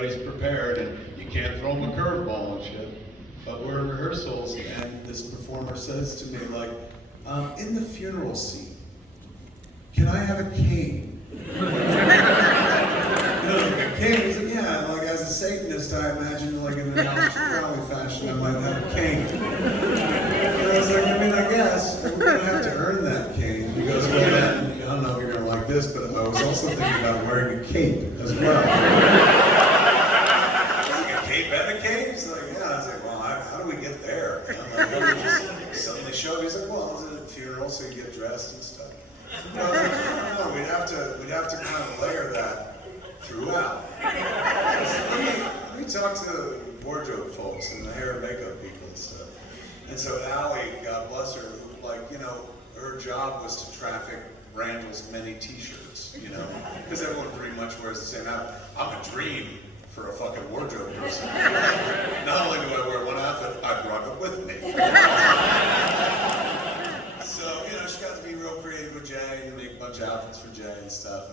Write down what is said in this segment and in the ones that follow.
everybody's prepared, and you can't throw them a curveball and shit. But we're in rehearsals, and this performer says to me, like, in the funeral scene, can I have a cane? Like a cane? He's like, yeah, like as a Satanist, I imagine, like in an Alex Crowley fashion, I might have a cane. And I was like, I mean, I guess, we're gonna have to earn that cane. He goes, well then, I don't know if you're gonna like this, but I was also thinking about wearing a cape as well. I was like, a cape and a cane? He's like, yeah. I was like, well, how do we get there? And I'm like, well, we just suddenly show up. He's like, well, it's a funeral, so you get dressed and stuff. And I was like, no, we'd have to kind of layer that throughout. Let me talk to the wardrobe folks and the hair and makeup people and stuff. And so Allie, God bless her, like, you know, her job was to traffic Randall's many t-shirts, you know, because everyone pretty much wears the same outfit. I'm a dream for a fucking wardrobe person. Not only do I wear one outfit, I brought it with me. So, you know, she got to be real creative with Jay and make a bunch of outfits for Jay and stuff,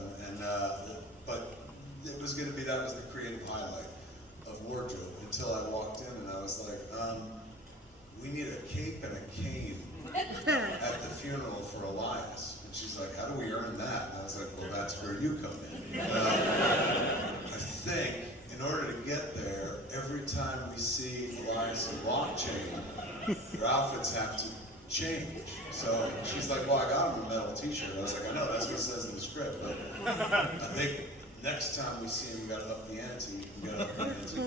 but it was going to be, that was the creative highlight of wardrobe until I walked in and I was like, we need a cape and a cane at the funeral for Elias. And she's like, how do we earn that? And I was like, well, that's where you come in. I think in order to get there, every time we see Elias in blockchain, their outfits have to change. So she's like, well, I got him a metal t-shirt. I was like, I know, that's what it says in the script, but I think next time we see him, we gotta up the ante, up the ante.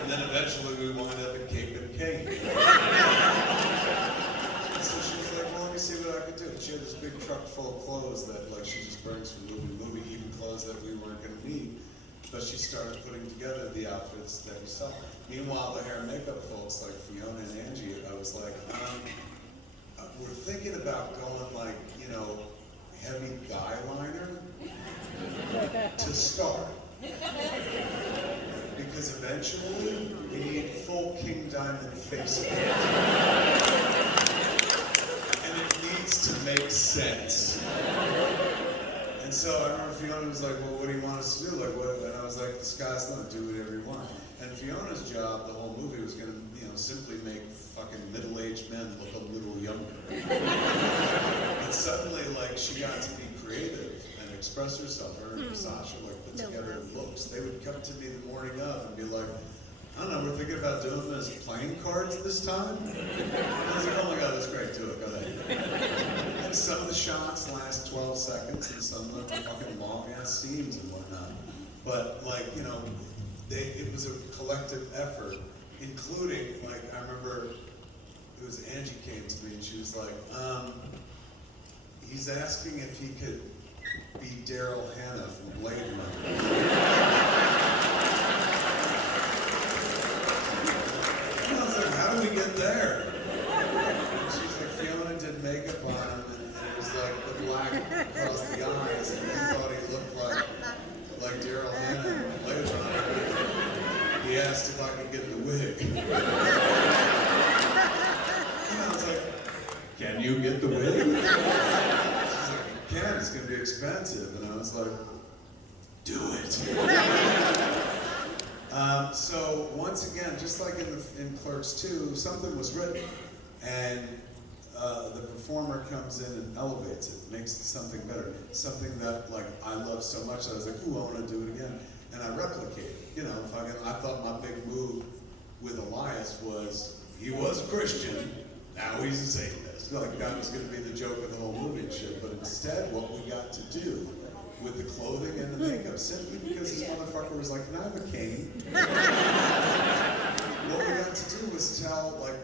And then eventually we wind up at Cape and Cane. So she was like, well, let me see what I can do. She had this big truck full of clothes that like she just brings from movie to movie, even clothes that we weren't gonna need. But she started putting together the outfits that we saw. Meanwhile, the hair and makeup folks like Fiona and Angie, I was like, we're thinking about going like, you know, heavy guy liner to start. Because eventually, we need full King Diamond face paint. And it needs to make sense. And so I remember Fiona was like, well, what do you want us to do? Like, what? And I was like, the sky's the limit, do whatever you want. And Fiona's job, the whole movie, was going to, you know, simply make fucking middle-aged men look a little younger. And suddenly, like, she got to be creative and express herself. Her and Sasha, like, put together looks. They would come to me the morning of and be like, I don't know, we're thinking about doing them as playing cards this time. And I was like, oh my God, that's great, do it, go ahead. And some of the shots last 12 seconds, and some of them are fucking long-ass scenes and whatnot. But, like, you know, it was a collective effort, including, like, I remember it was Angie came to me and she was like, he's asking if he could be Daryl Hannah from Blade Runner. And I was like, how do we get there? And she's like, Fiona did makeup on him and it was like the black across the eyes and he thought he looked like Daryl Hannah from Blade Runner. He asked if I could get the wig. And I was like, can you get the wig? She's like, you can, it's going to be expensive. And I was like, do it. So once again, just like in Clerks 2, something was written. And the performer comes in and elevates it, makes it something better. Something that like I love so much that I was like, ooh, I want to do it again. And I replicate it. You know, I thought my big move with Elias was, he was a Christian, now he's a Satanist. Like that was going to be the joke of the whole movie and shit. But instead, what we got to do with the clothing and the makeup, simply because this motherfucker was like, can I have a cane? What we got to do was tell, like,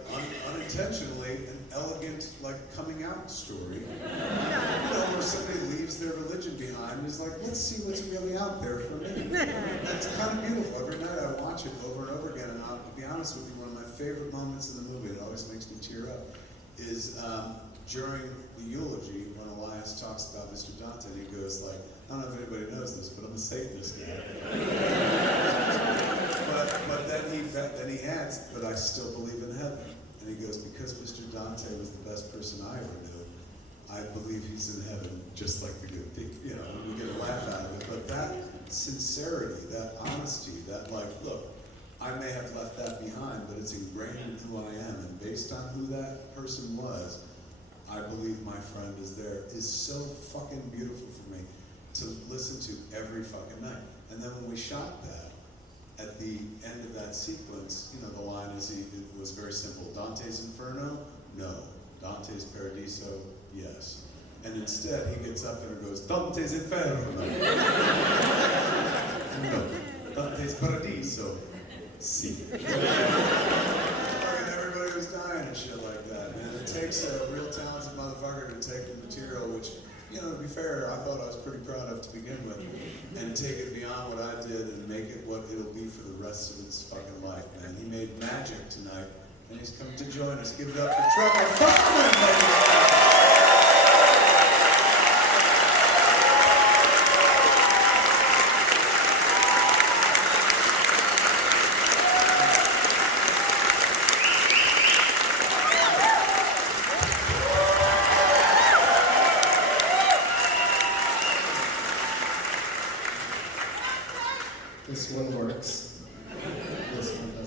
unintentionally, an elegant, like, coming out story. You know, where somebody leaves their religion behind and is like, let's see what's really out there for me. It's kind of beautiful. Every night I watch it over and over again, and I'll be honest with you, one of my favorite moments in the movie, it always makes me tear up, is during the eulogy when Elias talks about Mr. Dante, and he goes like, I don't know if anybody knows this, but I'm a Satanist now. but then he adds, but I still believe in heaven. And he goes, because Mr. Dante was the best person I ever knew, I believe he's in heaven just like the good people. You know, we get a laugh out of it. But sincerity, that honesty, that like, look, I may have left that behind, but it's ingrained in who I am, and based on who that person was, I believe my friend is there, is so fucking beautiful for me to listen to every fucking night. And then when we shot that, at the end of that sequence, you know, the line is, it was very simple. Dante's Inferno? No. Dante's Paradiso? Yes. And instead, he gets up and goes, Dante's Inferno. No. Dante's Paradiso. Si. Fucking everybody was dying and shit like that, man. It takes a real talented motherfucker to take the material, which, you know, to be fair, I thought I was pretty proud of to begin with, and take it beyond what I did and make it what it'll be for the rest of its fucking life, man. He made magic tonight, and he's come to join us. Give it up for Trevor Fuckman, ladies and gentlemen. This one works. This one doesn't.